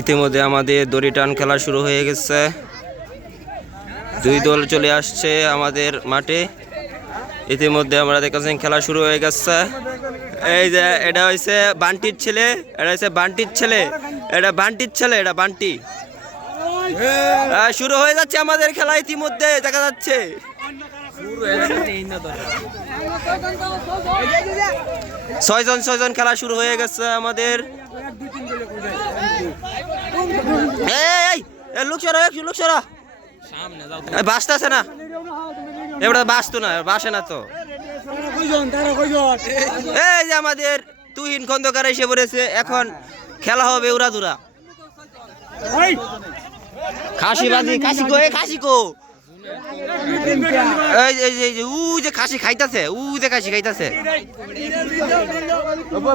ইতিমধ্যে আমাদের দড়ি টান খেলা শুরু হয়ে গেছে। দুই দল চলে আসছে আমাদের মাঠে। ইতিমধ্যে আমরা দেখেছেন খেলা শুরু হয়ে গেছে। এই যে এটা হচ্ছে বান্টির ছেলে, এটা হচ্ছে বান্টির ছেলে, এটা বান্টির ছেলে, এটা বান্টি। শুরু হয়ে যাচ্ছে আমাদের খেলা, ইতিমধ্যে দেখা যাচ্ছে। ছয়জন খেলা শুরু হয়ে গেছে আমাদের। লোকসরা বাসতেছে না, এবার বাসতো না, বাসে না তো। এই যে আমাদের তুহিন খন্দকার এসে পড়েছে, এখন খেলা হবে উড়াদুরা। খাসি বাজি, খাসি কো, খাসি কো, যে খাসি খাইতাছে, যে খাসি খাইতাছে।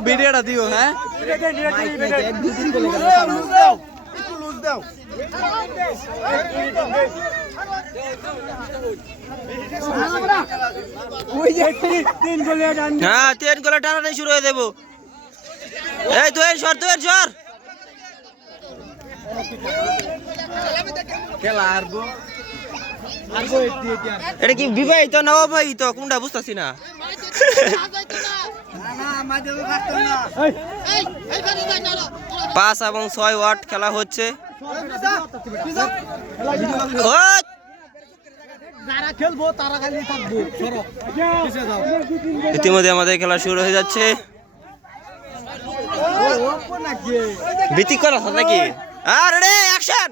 ভিডিওটা দিও। হ্যাঁ, হ্যাঁ, 3 গোলে টানাটানি শুরু হয়ে দেবো। এই তুই সর, খেলা আরবো। এটা কি বিবাহিত না অবিবাহিত কোনটা বুঝতেছি না। 5 এবং 6 ওয়াট খেলা হচ্ছে। ইতিমধ্যে আমাদের খেলা শুরু হয়ে যাচ্ছে। ভীতি করা নাকি? আর রে অ্যাকশন,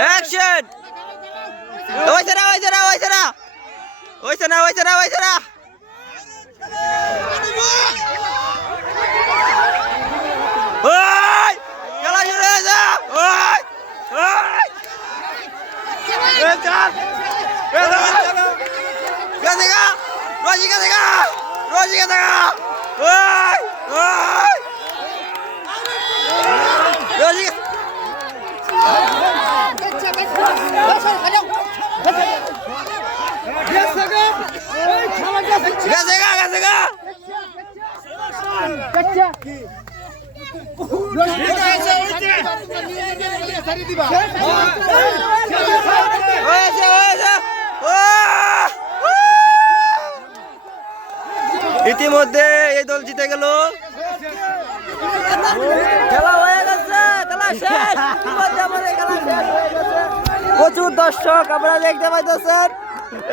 অ্যাকশন! ওইছে না, ওই খেলা শুরু হয়েছে। ইতিমধ্যে এই দল জিতে গেল। খেলা হয়ে গেছে, খেলা শেষ। প্রচুর দর্শক আপনারা দেখতে পাইতেছেন।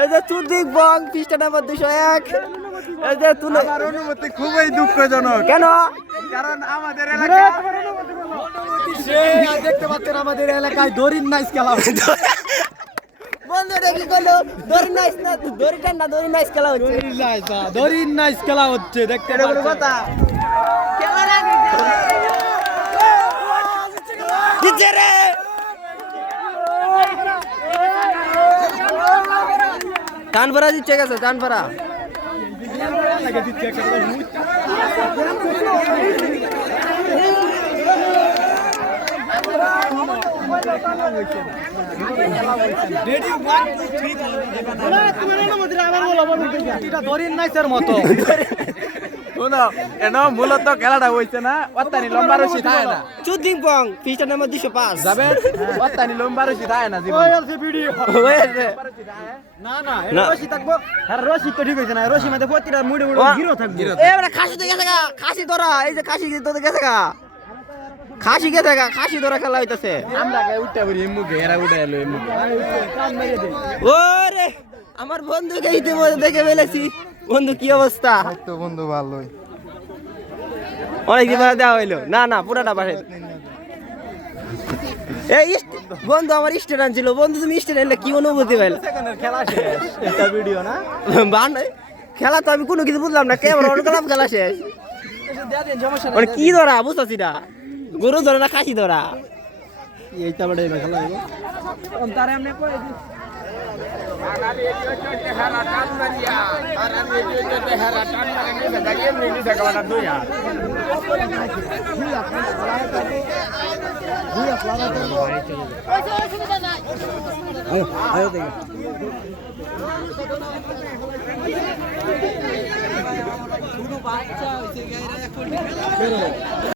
এই যে চুদিক বং পৃষ্ঠা নাম্বার 201। এই যে আমার অনুমতি খুবই দুঃখজনক। কেন? কারণ আমাদের এলাকায় দেখতে পাচ্ছেন আমাদের এলাকায় দড়ির নাইস খেলা হচ্ছে। দড়ির নাইস খেলা হচ্ছে দেখতে কথা। টানপাড়া দিচ্ছে গেছে, টানপাড়া। দড়ির নাইসের মতো মূলত খেলাটা হয়েছে না, অত্যানি লম্বা রশি থাকে না। চুদিং পং পৃষ্ঠা নাম্বার 205 যাবে, অত্যানি লম্বা রশি থাকে না। না রশি থাকবো, রশি তো ঠিক হয়েছে না। রশি মধ্যে প্রতিটা মুড়ে গিরো থাকবে। এবারে খাসি তো গেছে গা, খাসি ধরা। এই যে খাসি তো গেছে গা, খাসি গেছে গা, খাসি ধরা খেলা হইতাছে। আমরা উঠতে পারি এমুকে, এরা উঠে এলো এমুকে। ওরে আমার বন্ধুকে ইতিমধ্যে দেখে ফেলেছি। বন্ধু কি অবস্থা? তো বন্ধু ভালোই, অনেক দিন দেওয়া হইলো। না পুরাটা পাশে। এই বন্ধু আমার স্টুডেন্ট ছিল। বন্ধু তুমি স্টুডেন্ট কি অনুভূতি পাইলে? খেলা শেষ, এটা ভিডিও না খেলা তো আমি কোনো কিছু বুঝলাম না। ক্যামেরা অন করলাম, খেলা শেষ। মানে কি ধরা বুঝতেছি না, গরু ধরে না খাসি ধরা? এইটা বড় খেলা হইলো। তার এমনি কই